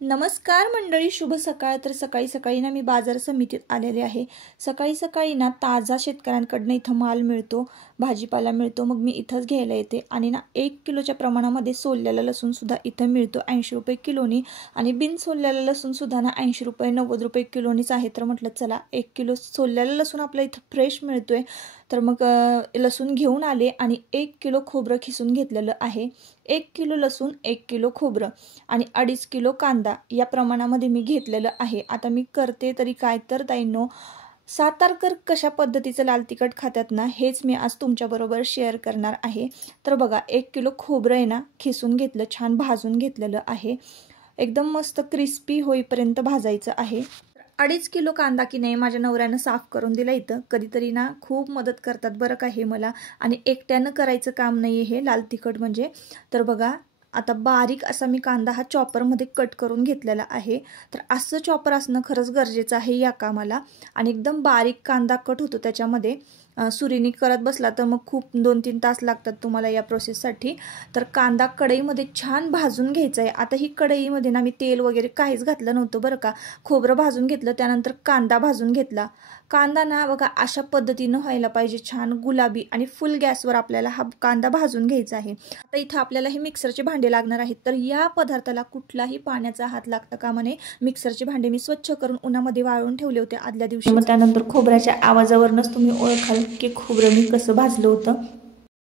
नमस्कार मंडळी, शुभ सकाळ। तर सकाळी सकाळी ना मी बाजार समितीत आलेले आहे। सकाळी सकाळी ना ताजा शेतकऱ्यांकडून इथं माल मिळतो, भाजीपाला मिळतो। मग मी इथंच घ्यायला येते आणि ना 1 किलोच्या प्रमाणामध्ये सोललेला लसूण सुद्धा इथं मिळतो 80 रुपये किलोनी, आणि बिन सोललेला लसूण सुद्धा ना 80 रुपये 90 रुपये किलोनीच आहे। तर म्हटलं चला 1 किलो सोललेला लसूण आपल्या इथं फ्रेश मिळतोय, तर मग लसूण घेऊन आले आणि 1 किलो खोबरं खिसून घेतलेलं आहे। 1 किलो लसूण, 1 किलो खोबरं आणि 2.5 किलो कांदा या प्रमाणामध्ये मी घेतलेलं आहे। आता मी करते तरी काय, तर ताईंनो, सातारकर कशा पद्धतीचं लाल तिखट खातात ना, हेच मी आज तुमच्याबरोबर शेअर करणार आहे। तर बघा, 1 किलो खोबरं आहे ना खिसून घेतलं, छान भाजून घेतलेलं आहे। एकदम मस्त क्रिस्पी होईपर्यंत भाजायचं आहे। 2.5 किलो कांदा की नाही माझ्या नवऱ्यानं साफ करून दिला इथं। कधीतरी ना खूप मदत करतात बरं का हे मला, आणि एकट्यानं करायचं काम नाही हे लाल तिखट म्हणजे। तर बघा, आता बारीक असा मी कांदा हा चॉपरमध्ये कट करून घेतलेला आहे। तर असं चॉपर असणं खरंच गरजेचं आहे या कामाला, आणि एकदम बारीक कांदा कट होतो त्याच्यामध्ये। सुरीने करत बसला तर मग खूप 2-3 तास लागतात तुम्हाला या प्रोसेससाठी। तर कांदा कढईमध्ये छान भाजून घ्यायचा आहे। आता ही कढईमध्ये ना मी तेल वगैरे काहीच घातलं नव्हतं बरं का। खोबरं भाजून घेतलं, त्यानंतर कांदा भाजून घेतला। कांदा ना बघा अशा पद्धतीनं व्हायला पाहिजे, छान गुलाबी, आणि फुल गॅसवर आपल्याला हा कांदा भाजून घ्यायचा आहे। आता इथं आपल्याला हे मिक्सरचे भांडे लागणार आहेत, तर या पदार्थाला कुठलाही पाण्याचा हात लागता कामा नये। मिक्सरचे भांडे मी स्वच्छ करून उन्हामध्ये वाळवून ठेवले होते आदल्या दिवशी। मग त्यानंतर खोबऱ्याच्या आवाजावरूनच तुम्ही ओळखाल की खोबरं मी कसं भाजलं होतं।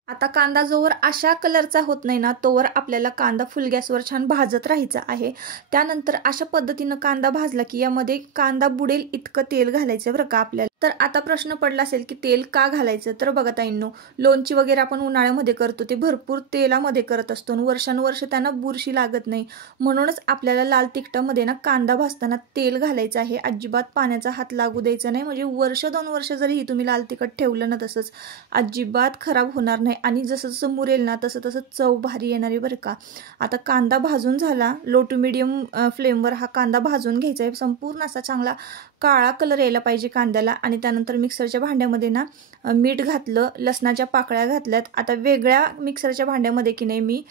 आता कांदा जोवर अशा कलरचा होत नाही ना, तोवर आपल्याला कांदा फुल गॅसवर छान भाजत राहायचा आहे। त्यानंतर अशा पद्धतीनं कांदा भाजला की यामध्ये कांदा बुडेल इतकं तेल घालायचं बरं का आपल्याला। तर आता प्रश्न पडला असेल की तेल का घालायचं, तर बघा ताईंनो, लोणची वगैरे आपण उन्हाळ्यामध्ये करतो ते भरपूर तेलामध्ये करत असतो, वर्षानुवर्ष त्यांना बुरशी लागत नाही। म्हणूनच आपल्याला लाल तिखटामध्ये ना कांदा भाजताना तेल घालायचं आहे, अजिबात पाण्याचा हात लागू द्यायचा नाही। म्हणजे वर्ष 2 वर्ष जरी तुम्ही लाल तिखट ठेवलं ना तसंच अजिबात खराब होणार नाही, आणि जसं जसं मुरेल ना तसं तसं चव भारी येणार आहे बरं का। आता कांदा भाजून झाला, लो टू मीडियम फ्लेमवर हा कांदा भाजून घ्यायचा आहे। संपूर्ण असा चांगला काळा कलर यायला पाहिजे कांद्याला। आणि त्यानंतर मिक्सरच्या भांड्यामध्ये ना मीठ घातलं, लसणाच्या पाकळ्या घातल्यात। आता वेगळ्या मिक्सरच्या भांड्यामध्ये की नाही मी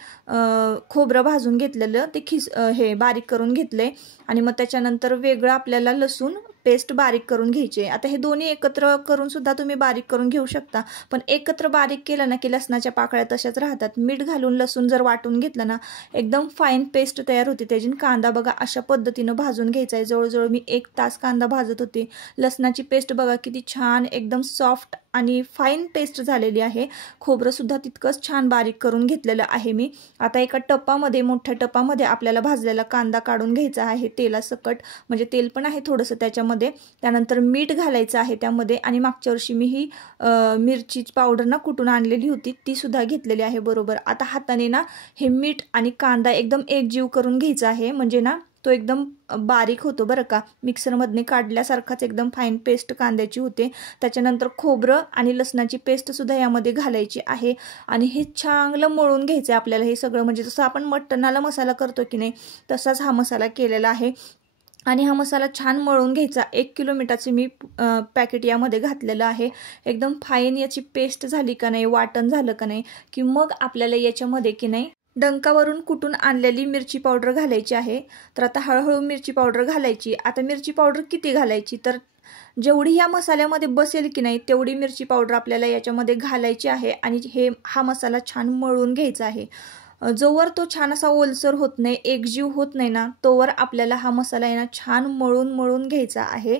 खोबरं भाजून घेतलेलं ते हे बारीक करून घेतलंय, आणि मग त्याच्यानंतर वेगळं आपल्याला लसूण पेस्ट बारीक करून घ्यायची आहे। आता हे दोन्ही एकत्र करून सुद्धा तुम्ही बारीक करून घेऊ शकता, पण एकत्र बारीक केलं ना की लसणाच्या पाकळ्या तशाच राहतात। मीठ घालून लसूण जर वाटून घेतलं ना, एकदम फाईन पेस्ट तयार होते त्याची। कांदा बघा अशा पद्धतीनं भाजून घ्यायचा आहे। जवळजवळ मी 1 तास कांदा भाजत होते। लसणाची पेस्ट बघा किती छान एकदम सॉफ्ट आणि फाईन पेस्ट झालेली आहे। खोबरं सुद्धा तितकंच छान बारीक करून घेतलेलं आहे मी। आता एका टपामध्ये, मोठ्या टपामध्ये आपल्याला भाजलेला कांदा काढून घ्यायचा आहे तेलासकट, म्हणजे तेल पण आहे थोडंसं त्याच्यामध्ये। त्यानंतर मीठ घालायचं आहे त्यामध्ये, आणि मागच्या वर्षी मी ही मिरची पावडर ना कुटून आणलेली होती ती सुद्धा घेतलेली आहे बरोबर। आता हाताने ना हे मीठ आणि कांदा एकदम एकजीव करून घ्यायचा आहे, म्हणजे ना तो एकदम बारीक होतो बरं का। मिक्सरमधने काढल्यासारखाच एकदम फाईन पेस्ट कांद्याची होते। त्याच्यानंतर खोबरं आणि लसणाची पेस्ट सुद्धा यामध्ये घालायची आहे, आणि हे चांगलं मळून घ्यायचं आहे आपल्याला हे सगळं। म्हणजे जसं आपण मटणाला मसाला करतो की नाही तसाच हा मसाला केलेला आहे, आणि हा मसाला छान मळून घ्यायचा। 1 किलो मिठाचे मी पॅकेट यामध्ये घातलेलं आहे। एकदम फाईन याची पेस्ट झाली का नाही, वाटण झालं का नाही, की मग आपल्याला याच्यामध्ये की नाही डंकावरून कुटून आणलेली मिरची पावडर घालायची आहे। तर आता हळूहळू मिरची पावडर घालायची। आता मिरची पावडर किती घालायची, तर जेवढी या मसाल्यामध्ये बसेल की नाही तेवढी मिरची पावडर आपल्याला याच्यामध्ये घालायची आहे, आणि हा मसाला छान मळून घ्यायचा आहे। जोवर तो छान असा ओलसर होत नाही, एकजीव होत नाही ना, तोवर आपल्याला हा मसाला आहे ना छान मळून घ्यायचा आहे।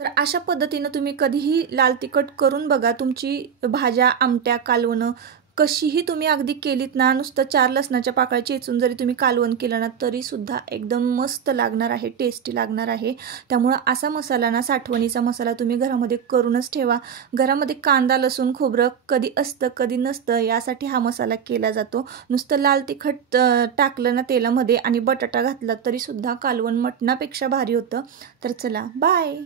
तर अशा पद्धतीनं तुम्ही कधीही लाल तिखट करून बघा। तुमची भाज्या, आमट्या, कालवणं कशीही तुम्ही अगदी केलीत ना, नुसतं 4 लसणाच्या पाकळ्या चेचून जरी तुम्ही कालवण केलं ना तरी सुद्धा एकदम मस्त लागणार आहे, टेस्टी लागणार आहे। त्यामुळं असा मसाला ना, साठवणीचा मसाला तुम्ही घरामध्ये करूनच ठेवा। घरामध्ये कांदा, लसूण, खोबरं कधी असतं कधी नसतं, यासाठी हा मसाला केला जातो। नुसतं लाल तिखट टाकलं ना तेलामध्ये आणि बटाटा घातला तरी सुद्धा कालवण मटणापेक्षा भारी होतं। तर चला, बाय।